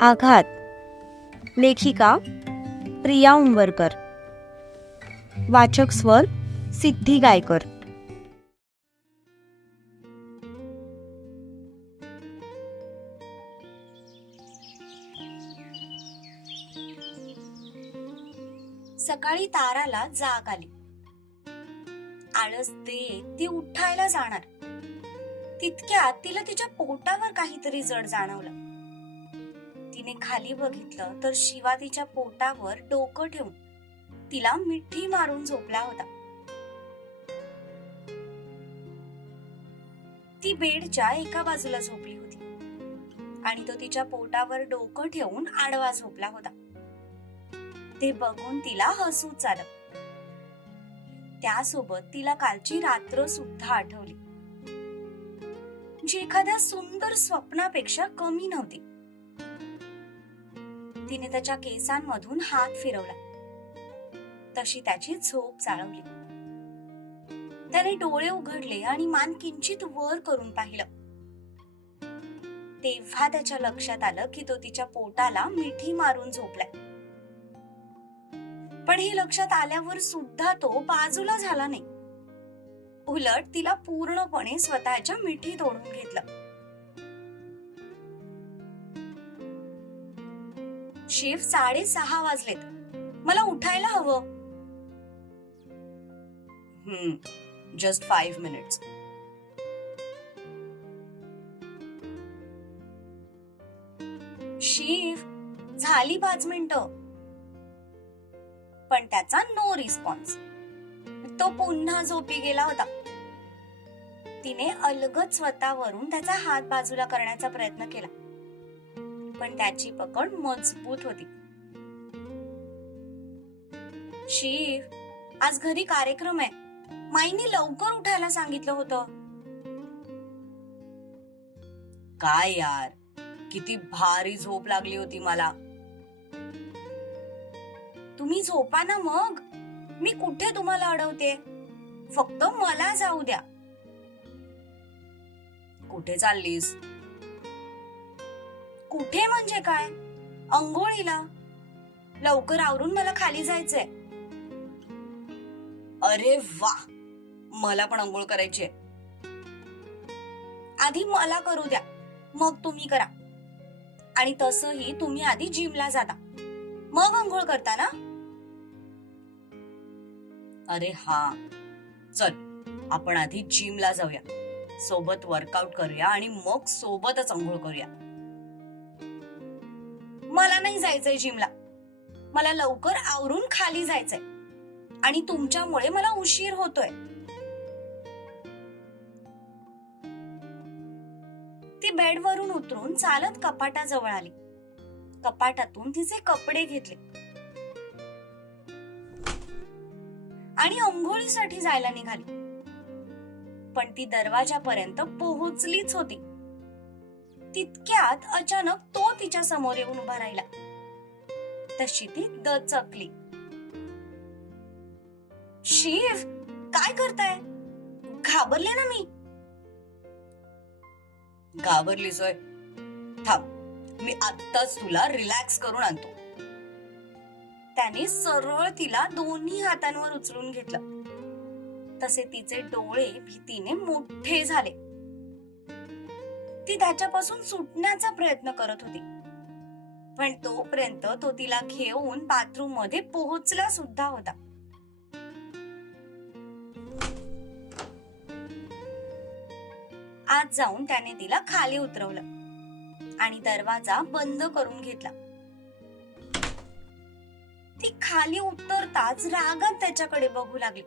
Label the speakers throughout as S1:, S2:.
S1: आघात. लेखिका प्रिया उंबरकर. वाचक स्वर सिद्धी गायकर.
S2: सकाळी ताराला जाग आली. आळस देत ती उठायला जाणार. तितक्यात तिला तिच्या पोटावर काहीतरी जड जाणवलं. तिने खाली बघितलं तर शिवा तिच्या पोटावर डोकं ठेवून तिला मिठी मारून झोपला होता. ती बेडच्या एका बाजूला झोपली होती आणि तो तिच्या पोटावर डोकं ठेवून आडवा झोपला होता. ते बघून तिला हसूच आलं. त्यासोबत तिला कालची रात्र सुद्धा आठवली. जी एखाद्या सुंदर स्वप्नापेक्षा कमी नव्हती. तिने त्याच्या केसांमधून हात फिरवला. तशी त्याची झोप चाळवली त्याने डोळे उघडले आणि मान किंचित वर करून पाहिलं. तेव्हा त्याच्या लक्षात आलं की तो तिच्या पोटाला मिठी मारून झोपलाय. पण हे लक्षात आल्यावर सुद्धा तो बाजूला झाला नाही. उलट तिला पूर्णपणे स्वतःच्या मिठीत ओढून घेतलं. शेफ साडेसहा वाजलेत. मला उठायला हवं. हम्म जस्ट फाईव्ह मिनिट्स शिव झाली पाच मिनिटं. पण त्याचा नो रिस्पॉन्स तो पुन्हा झोपी गेला होता. तिने अलगद स्वतःवरून त्याचा हात बाजूला करण्याचा प्रयत्न केला. पण त्याची पकड मजबूत होती. शिव आज घरी कार्यक्रम आहे. माईने लवकर उठायला सांगितलं होतं. काय यार किती भारी झोप लागली होती मला. तुम्ही झोपा ना मग. मी कुठे तुम्हाला अडवते? फक्त मला जाऊ द्या. कुठे चाललीस? कुठे म्हणजे काय? अंघोळीला? लवकर आवरून मला खाली जायचंय. अरे वा! मला पण अंघोळ करायची आधी मला करू द्या. मग तुम्ही करा. आणि तसंही तुम्ही आधी जिमला जाता. मग अंघोळ करता ना? अरे हा. चल आपण आधी जिमला जाऊया. सोबत वर्कआउट करूया आणि मग सोबतच अंघोळ करूया. मला नाही जायचंय जिमला. मला लवकर आवरून खाली जायचंय. आणि तुमच्यामुळे मला उशीर होतोय. ती बेडवरून उतरून चालत कपाटाजवळ आली. कपाटातून तिचे कपडे घेतले. आणि अंघोळीसाठी जायला निघाली. पण ती दरवाजापर्यंत पोहोचलीच होती. तितक्यात अचानक तो तिच्या समोर येऊन उभा राहिला. तशी ती दचकली शिव काय करताय? घाबरले ना मी. घाबरली सोय थांब मी आत्ताच तुला रिलॅक्स करून आणतो. त्याने सरळ तिला दोन्ही हातांवर उचलून घेतलं. तसे तिचे डोळे भीतीने मोठे झाले. ती त्याच्यापासून सुटण्याचा प्रयत्न करत होती. पण तोपर्यंत तो तिला घेऊन बाथरूममध्ये पोहोचला सुद्धा होता. आत जाऊन त्याने तिला खाली उतरवलं आणि दरवाजा बंद करून घेतला. ती खाली उतरताच रागात त्याच्याकडे बघू लागली.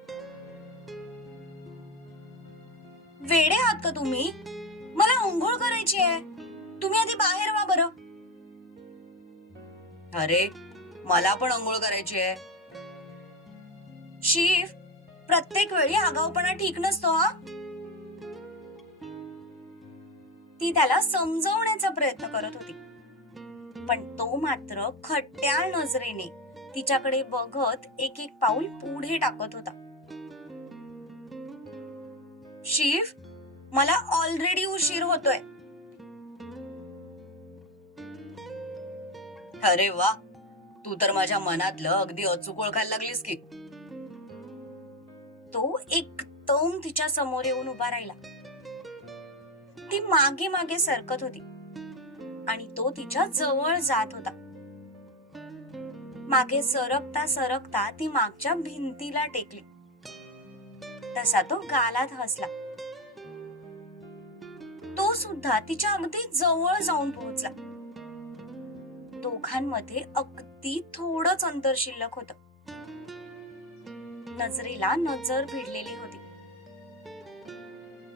S2: वेडे आहात का तुम्ही? मला अंघोळ करायची आहे. तुम्ही आधी बाहेर वा बरं. अरे मला पण अंघोळ करायची आहे. शिव प्रत्येक वेळी आगाऊपणा ठीक नसतो हा? ती त्याला समजवण्याचा प्रयत्न करत होती. पण तो मात्र खट्ट्याळ नजरेने तिच्याकडे बघत एक एक पाऊल पुढे टाकत होता. शिव मला ऑलरेडी उशीर होतोय. अरे वा तू तर माझ्या मनातलं अगदी अचूक ओळखायला लागलीस की. तो एकदम तिच्या समोर येऊन उभा राहिला. ती मागे मागे सरकत होती आणि तो तिच्या जवळ जात होता. मागे सरकता सरकता ती मागच्या भिंतीला टेकली. तसा तो गालात हसला. सुद्धा तिच्या अगदी जवळ जाऊन पोहोचला. दोघांमध्ये अगदी थोडंच अंतर शिल्लक होत. नजरेला नजर भिडलेली होती.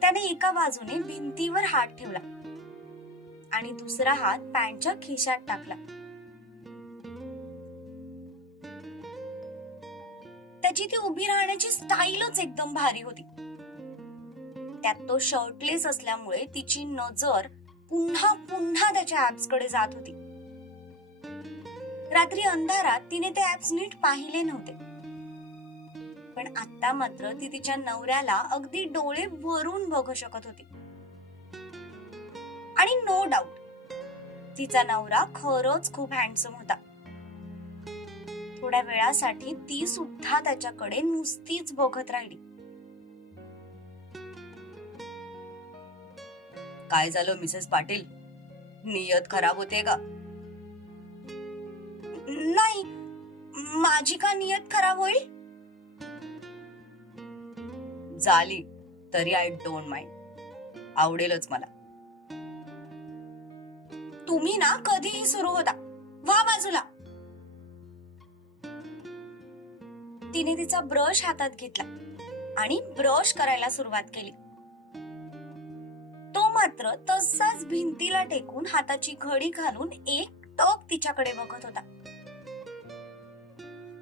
S2: त्याने एका बाजूने भिंतीवर हात ठेवला आणि दुसरा हात पॅन्टच्या खिशात टाकला. त्याची ती उभी राहण्याची स्टाईलच एकदम भारी होती. त्यात तो शर्टलेस असल्यामुळे तिची नजर पुन्हा पुन्हा त्याच्या ऍप्सकडे जात होती. रात्री अंधारात तिने ते ऍप्स नीट पाहिले नव्हते. पण आता मात्र ती तिच्या नवऱ्याला अगदी डोळे भरून बघू शकत होती. आणि नो डाऊट तिचा नवरा खरंच खूप हँडसम होता. थोड्या वेळासाठी ती सुद्धा त्याच्याकडे नुसतीच बघत राहिली. काय झालं मिसेस पाटील? नियत खराब होते का? नाही माझी का नियत खराब होईल? झाली तरी आय डोंट माइंड आवडेलच मला. तुम्ही ना कधीही सुरू होता. वा बाजूला. तिने तिचा ब्रश हातात घेतला आणि ब्रश करायला सुरुवात केली. मात्र तसाच भिंतीला टेकून हाताची घडी घालून एक टक तिच्याकडे बघत होता.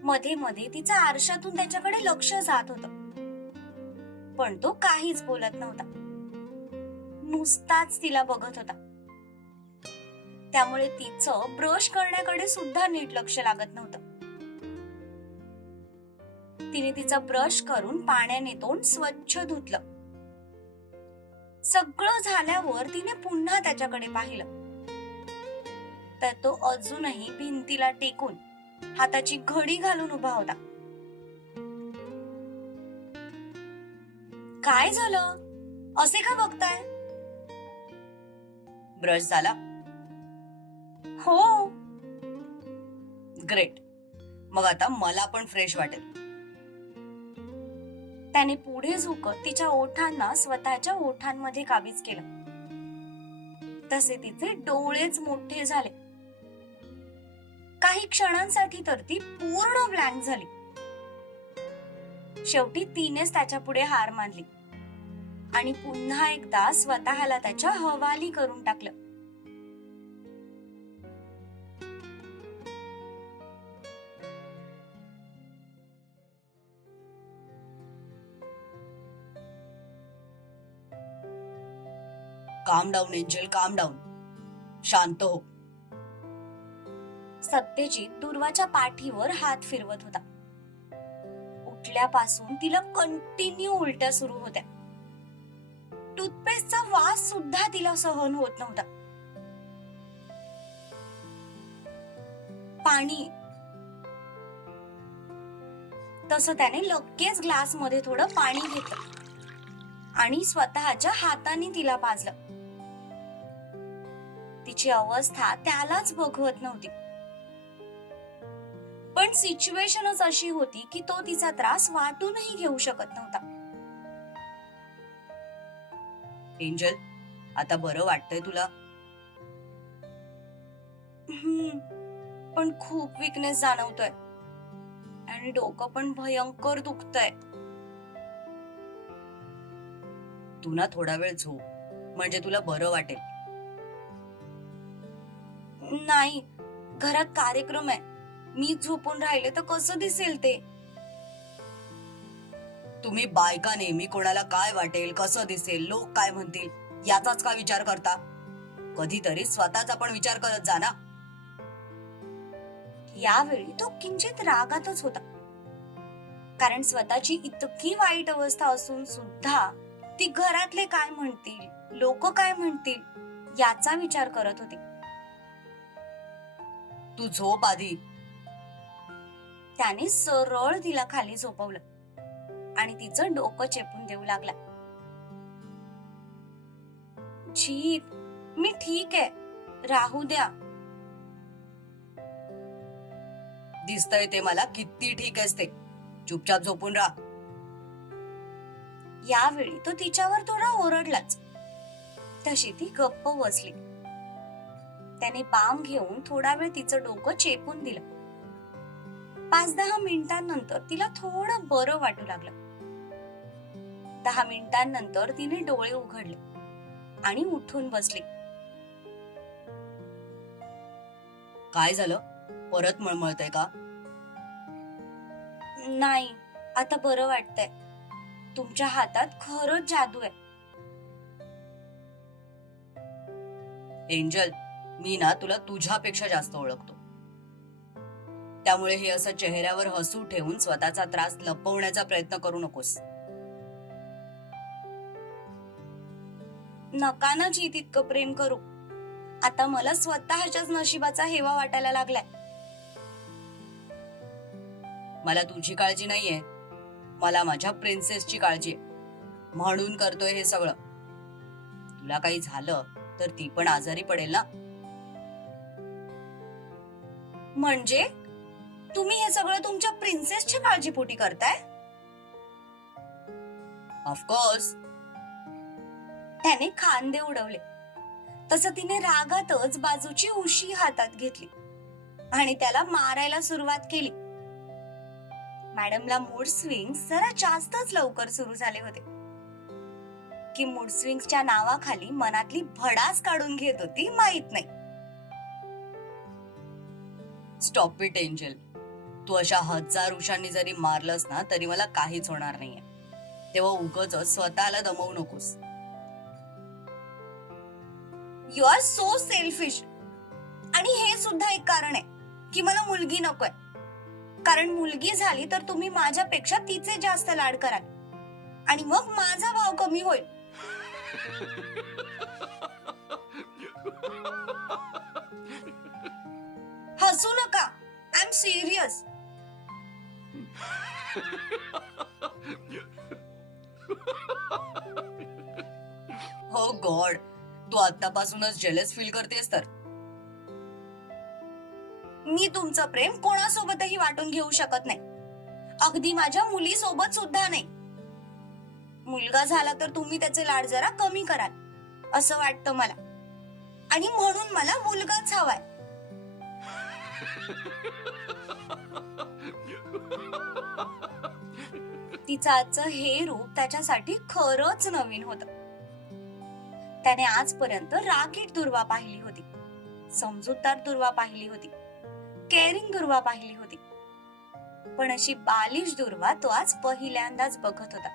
S2: मध्ये मध्ये तिचा आरशातून त्याच्याकडे लक्ष जात होत. पण तो काहीच बोलत नव्हता. नुसताच तिला बघत होता. त्यामुळे तिचं ब्रश करण्याकडे सुद्धा नीट लक्ष लागत नव्हतं. तिने तिचा ब्रश करून पाण्याने तोंड स्वच्छ धुतलं. सगळं झाल्यावर तिने पुन्हा त्याच्याकडे पाहिलं. तर तो अजूनही भिंतीला टेकून हाताची घडी घालून उभा होता. काय झालं? असे का बघताय? ब्रश झाला. हो. ग्रेट. मग आता मला पण फ्रेश वाटेल. त्याने पुढे झुकत तिच्या ओठांना स्वतःच्या ओठांमध्ये काबीज केलं. तसे तिचे डोळेच मोठे झाले. काही क्षणांसाठी तर ती पूर्ण ब्लँक झाली. शेवटी तिनेच त्याच्या पुढे हार मानली. आणि पुन्हा एकदा स्वतःला त्याच्या हवाली करून टाकलं. काम डाऊन एंजल काम डाऊन शांत हो. सत्यजित दुर्वाच्या पाठीवर हात फिरवत होता. उठल्यापासून तिला कंटिन्यू उलट्या सुरू होत्या. टूथपेस्टचा वास सुद्धा तिला सहन होत नव्हता. पाणी. तसं त्याने लगेच ग्लासमध्ये थोडं पाणी घेतलं. आणि स्वतःच्या हाताने तिला पाजलं. तिची अवस्था त्यालाच बघवत नव्हती. पण सिच्युएशनच अशी होती की तो तिचा त्रास वाटूनही घेऊ शकत नव्हता. एंजल आता बरं वाटतंय तुला? पण खूप विकनेस जाणवतोय. आणि डोकं पण भयंकर दुखतंय. तू ना थोडा वेळ झोप म्हणजे तुला बरं वाटेल. नाही. घरात कार्यक्रम आहे. मी झोपून राहिले तर कसं दिसेल ते? तुम्ही बायका नेहमी कोणाला काय वाटेल कसं दिसेल लोक काय म्हणतील याचाच का विचार करता? कधीतरी स्वतःचा पण विचार करत जा ना. यावेळी तो किंचित रागातच होता. कारण स्वतःची इतकी वाईट अवस्था असून सुद्धा ती घरातले काय म्हणतील लोक काय म्हणतील याचा विचार करत होती.
S3: तू झोप आधी.
S2: त्याने सरळ तिला खाली झोपवलं आणि तिचं डोकं चेपून देऊ लागला. जीत मी ठीक आहे. राहू द्या.
S3: दिसतंय ते मला किती ठीक असते. चुपचाप झोपून राहा.
S2: यावेळी तो तिच्यावर थोडा ओरडलाच. तशी ती गप्प बसली. त्याने बाम घेऊन थोडा वेळ तिचं डोकं चेपून दिलं. पाच दहा मिनिटांनंतर तिला थोडं बरं वाटू लागलं. दहा मिनिटांनंतर तिने डोळे उघडले आणि उठून बसली.
S3: काय झालं? परत मळमळतय का?
S2: नाही आता बरं वाटतंय. तुमच्या हातात खरंच जादू आहे.
S3: एंजल मी ना तुला तुझ्यापेक्षा जास्त ओळखतो. त्यामुळे हे असं चेहऱ्यावर हसू ठेवून स्वतःचा त्रास लपवण्याचा प्रयत्न करू नकोस.
S2: नका ना जीत इतकं प्रेम करू. आता मला स्वतःच्याच नशिबाचा हेवा वाटायला लागलाय.
S3: मला तुझी काळजी नाहीये. मला माझ्या प्रिन्सेसची काळजी आहे. म्हणून करतोय हे सगळं. तुला काही झालं तर ती पण आजारी पडेल ना?
S2: म्हणजे तुम्ही हे सगळं तुमच्या प्रिन्सेसच्या काळजीपोटी करताय?
S3: ऑफकोर्स
S2: त्याने खांदे उडवले. तसं तिने रागातच बाजूची उशी हातात घेतली आणि त्याला मारायला सुरुवात केली. मॅडमला मूड स्विंग जरा जास्तच लवकर सुरू झाले होते. की मूड स्विंग्सच्या नावाखाली मनातली भडास काढून घेत होती माहीत नाही.
S3: स्टॉप इट एंजल तू अशा हजार उशांनी जरी मारलंस ना तरी मला काहीच होणार नाहीये. तेव्हा उगच स्वतःला दमवू नकोस.
S2: यू आर सो सेल्फिश आणि हे सुद्धा एक कारण आहे की मला मुलगी नकोय. कारण मुलगी झाली तर तुम्ही माझ्यापेक्षा तिचे जास्त लाड कराल. आणि मग माझा भाव कमी होईल. हसू नका. आय एम सिरियस
S3: हो गॉड. तू आतापासूनच जेलस फील करतेस तर.
S2: मी तुमचं प्रेम कोणासोबतही वाटून घेऊ शकत नाही. अगदी माझ्या मुलीसोबत सुद्धा नाही. मुलगा झाला तर तुम्ही त्याचे लाड जरा कमी कराल असं वाटतं मला. आणि म्हणून मला मुलगाच हवाय. तिचं आजचं हे रूप त्याच्यासाठी खरंच नवीन होत. त्याने आजपर्यंत रागीट दुर्वा पाहिली होती. समजूतदार दुर्वा पाहिली होती. केअरिंग दुर्वा पाहिली होती. पण अशी बालिश दुर्वा तो आज पहिल्यांदाच बघत होता.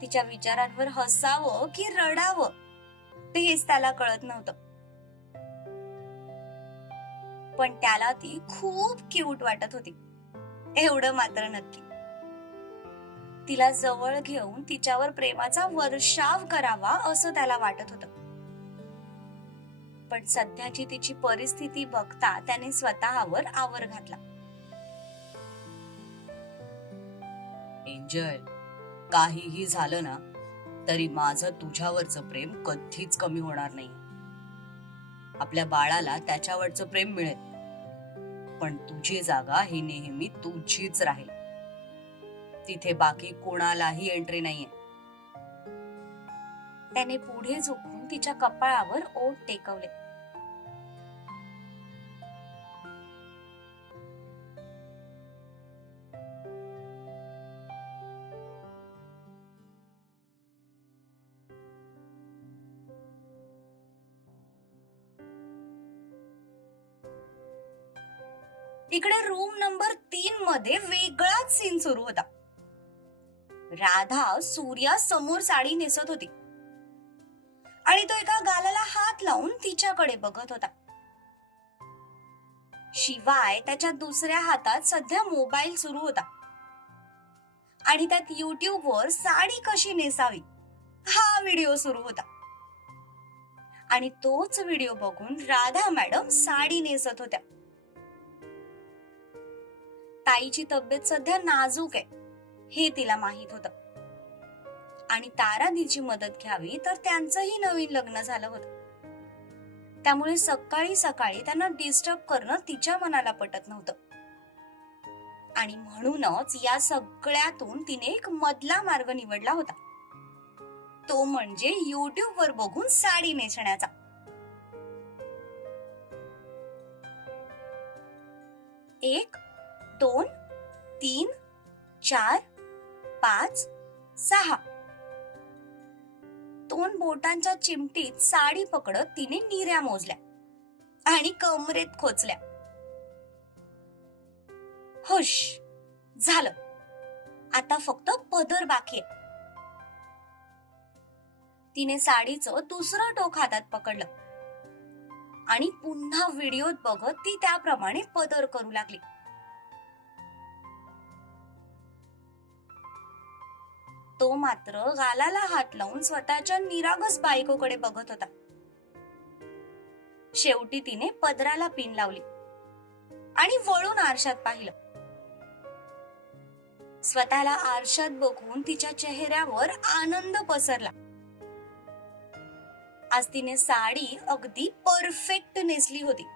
S2: तिच्या विचारांवर हसावं की रडावं तेच त्याला कळत नव्हतं. पण त्याला ती खूप क्यूट वाटत होती. एवढं मात्र नक्की. तिला जवळ घेऊन तिच्यावर प्रेमाचा वर्षाव करावा असं त्याला वाटत होतं. पण सध्याची तिची परिस्थिती बघता त्याने स्वतःवर आवर घातला.
S3: एंजल काहीही झालं ना तरी माझं तुझ्यावरचं प्रेम कधीच कमी होणार नाही. आपल्या बाळाला त्याच्यावरचं प्रेम मिळेल. पण तुझी जागा ही नेहमी तुझीच राहील. तिथे बाकी कोणालाही एंट्री नाहीये.
S2: त्याने पुढे झुकून तिच्या कपाळावर ओठ टेकवले. इकडे रूम नंबर तीन मध्ये वेगळाच सीन सुरू होता. राधा सूर्या समोर साडी नेसत होती. आणि तो एका गालाला हात लावून तिच्याकडे बघत होता. शिवाय त्याच्या दुसऱ्या हातात सध्या मोबाईल सुरू होता. आणि त्यात युट्यूब वर साडी कशी नेसावी हा व्हिडिओ सुरू होता. आणि तोच व्हिडिओ बघून राधा मॅडम साडी नेसत होत्या. ताईची तब्येत सध्या नाजूक आहे हे तिला माहीत होतं. आणि तारा तिची मदत घ्यावी तर त्यांचंही नवीन लग्न झालं होतं. त्यामुळे सकाळी सकाळी त्यांना डिस्टर्ब करणं तिच्या मनाला पटत नव्हतं. आणि म्हणूनच या सगळ्यातून तिने एक मधला मार्ग निवडला होता. तो म्हणजे युट्यूब वर बघून साडी नेसण्याचा. एक दोन तीन चार पाच सहा. दोन बोटांच्या चिमटीत साडी पकडत तिने निऱ्या मोजल्या आणि कमरेत खोचल्या. हुश झालं. आता फक्त पदर बाकी आहे. तिने साडीचं दुसरं टोक हातात पकडलं आणि पुन्हा व्हिडिओत बघत ती त्याप्रमाणे पदर करू लागली. तो मात्र गालाला हात लावून स्वतःच्या निरागस बायकोकडे बघत होता. शेवटी तिने पदराला पिन लावली आणि वळून आरशात पाहिलं. स्वतःला आरशात बघून तिच्या चेहऱ्यावर आनंद पसरला. आज तिने साडी अगदी परफेक्ट नेसली होती.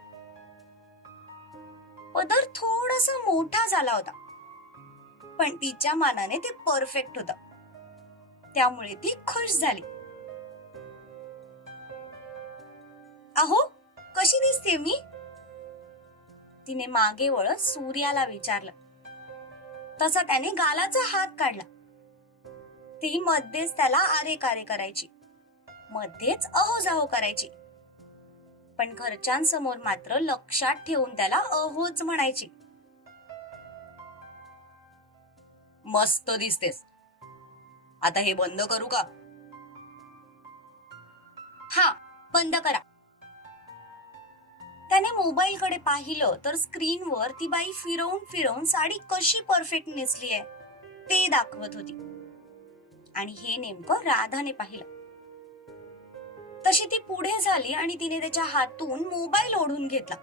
S2: पदर थोडासा मोठा झाला होता. पण तिच्या मानाने ते परफेक्ट होतं. त्यामुळे ती खुश झाली. अहो कशी दिसते मी? तिने मागे वळत सूर्याला विचारलं. तसा त्याने गालाचा हात काढला. ती मध्येच त्याला आरे कारे करायची. मध्येच अहो जाहो करायची. पण घरच्यांसमोर मात्र लक्षात ठेवून त्याला अहोच म्हणायची.
S3: मस्त दिसतेस. आता हे बंद करू का?
S2: हा बंद करा. त्याने मोबाईल कडे पाहिलं तर स्क्रीनवर ती बाई फिरवून फिरवून साडी कशी परफेक्ट नेसली आहे ते दाखवत होती. आणि हे नेमकं राधाने पाहिलं. तशी ती पुढे झाली आणि तिने त्याच्या हातून मोबाईल ओढून घेतला.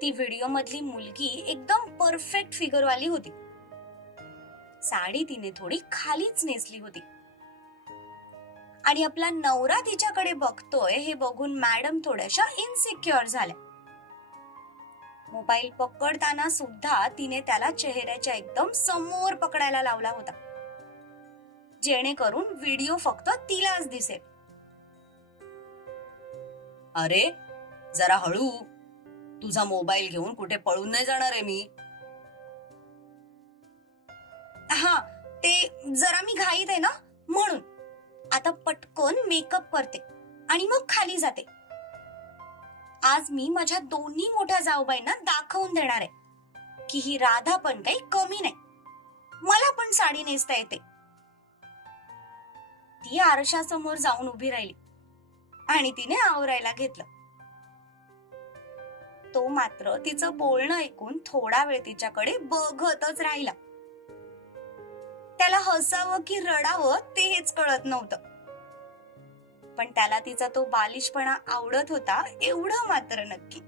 S2: ती व्हिडिओ मधली मुलगी एकदम परफेक्ट फिगरवाली होती. साडी तिने थोडी खालीच नेसली होती. आणि आपला नवरा तिच्याकडे बघतोय हे बघून मॅडम थोड्याशा इनसिक्युअर झाल्या. मोबाईल पकडताना सुद्धा तिने त्याला चेहऱ्याच्या एकदम समोर पकडायला लावला होता. जेणेकरून व्हिडिओ फक्त तिलाच दिसेल.
S3: अरे जरा हळू. तुझा मोबाईल घेऊन कुठे पळून नाही जाणार आहे मी.
S2: ते जरा मी घाईत आहे ना म्हणून. आता पटकन मेकअप करते आणि मग खाली जाते. आज मी माझ्या दोन्ही मोठ्या जाऊबाईंना दाखवून देणार आहे की ही राधा पण काही कमी नाही. मला पण साडी नेसता येते. ती आरशासमोर जाऊन उभी राहिली आणि तिने आवरायला घेतलं. तो मात्र तिचं बोलणं ऐकून थोडा वेळ तिच्याकडे बघतच राहिला. त्याला हसावं की रडावं ते हेच कळत नव्हतं. पण त्याला तिचा तो बालिशपणा आवडत होता एवढं मात्र नक्की.